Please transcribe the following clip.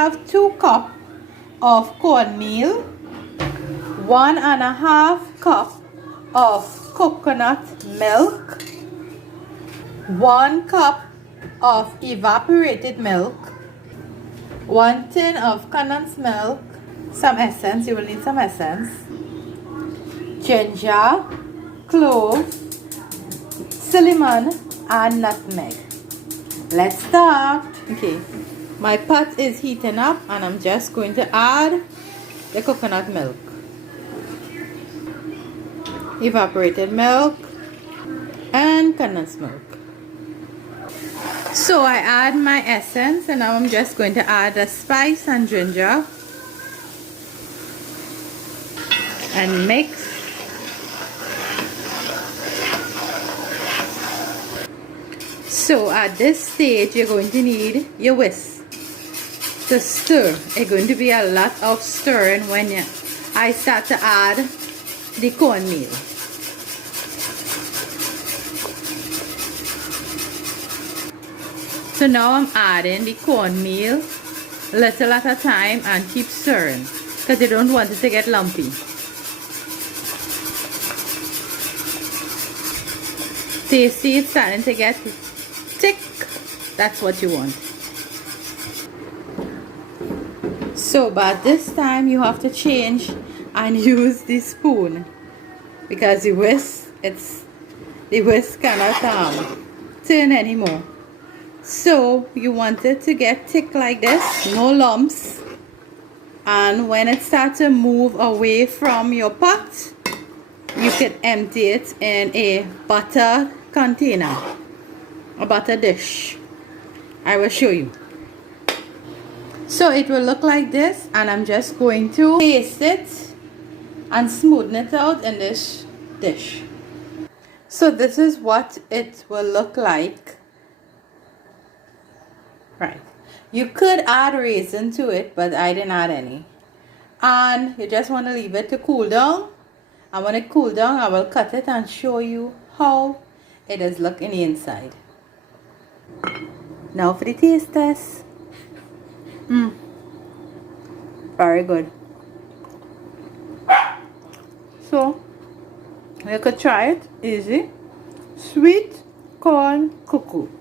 have 2 cups of cornmeal, 1.5 cup of coconut milk, 1 cup of evaporated milk, 1 tin of condensed milk, some essence, you will need some essence, ginger, clove, cinnamon, and nutmeg. Let's start. Okay, my pot is heating up and I'm just going to add the coconut milk, evaporated milk, and condensed milk. So I add my essence and now I'm just going to add the spice and ginger and mix. So at this stage you're going to need your whisk to stir. It's going to be a lot of stirring when I start to add the cornmeal. So now I'm adding the cornmeal little at a time and keep stirring because you don't want it to get lumpy. Tasty, it's starting to get thick. That's what you want. So but this time you have to change and use the spoon because the whisk cannot turn anymore. So you want it to get thick like this, no lumps, and when it starts to move away from your pot, you can empty it in a butter container, a butter dish. I will show you. So it will look like this, and I'm just going to paste it and smoothen it out in this dish. So this is what it will look like. Right, you could add raisin to it, but I didn't add any. And you just want to leave it to cool down, and when it cools down I will cut it and show you how it does look in the inside. Now for the taste test. Very good. So you could try it. Easy. Sweet corn cuckoo.